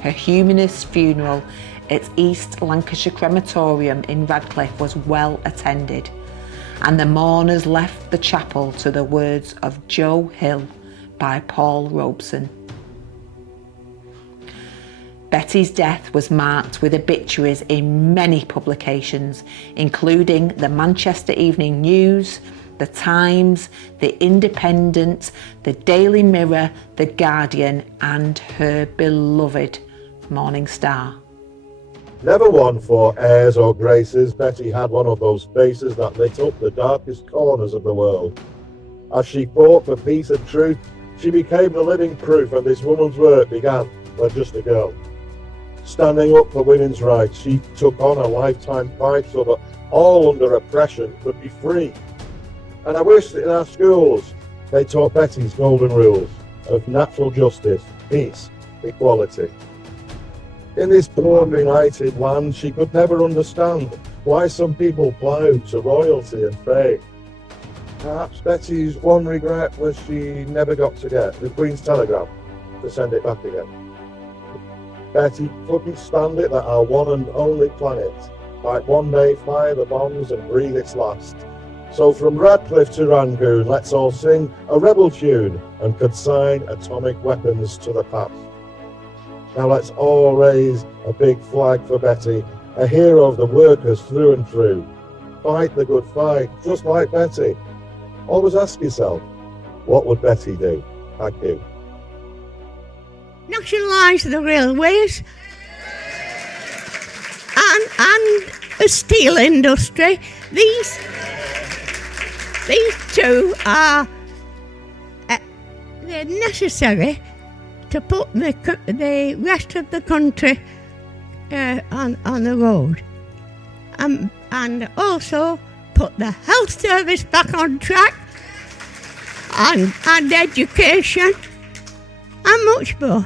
Her humanist funeral at East Lancashire Crematorium in Radcliffe was well attended, and the mourners left the chapel to the words of Joe Hill by Paul Robeson. Betty's death was marked with obituaries in many publications, including the Manchester Evening News, the Times, the Independent, the Daily Mirror, the Guardian, and her beloved Morning Star. Never one for airs or graces, Betty had one of those faces that lit up the darkest corners of the world. As she fought for peace and truth, she became the living proof, and this woman's work began when just a girl. Standing up for women's rights, she took on a lifetime fight so that all under oppression could be free. And I wish that in our schools they taught Betty's golden rules of natural justice, peace, equality. In this poor, benighted land, she could never understand why some people ploughed to royalty and fame. Perhaps Betty's one regret was she never got to get the Queen's telegram to send it back again. Betty couldn't stand it that our one and only planet might one day fire the bombs and breathe its last. So from Radcliffe to Rangoon, let's all sing a rebel tune and consign atomic weapons to the past. Now let's all raise a big flag for Betty, a hero of the workers through and through. Fight the good fight, just like Betty. Always ask yourself, what would Betty do? Thank you. Nationalise the railways and the steel industry. These two are they're necessary to put the rest of the country on the road, and also put the health service back on track, and education, and much more.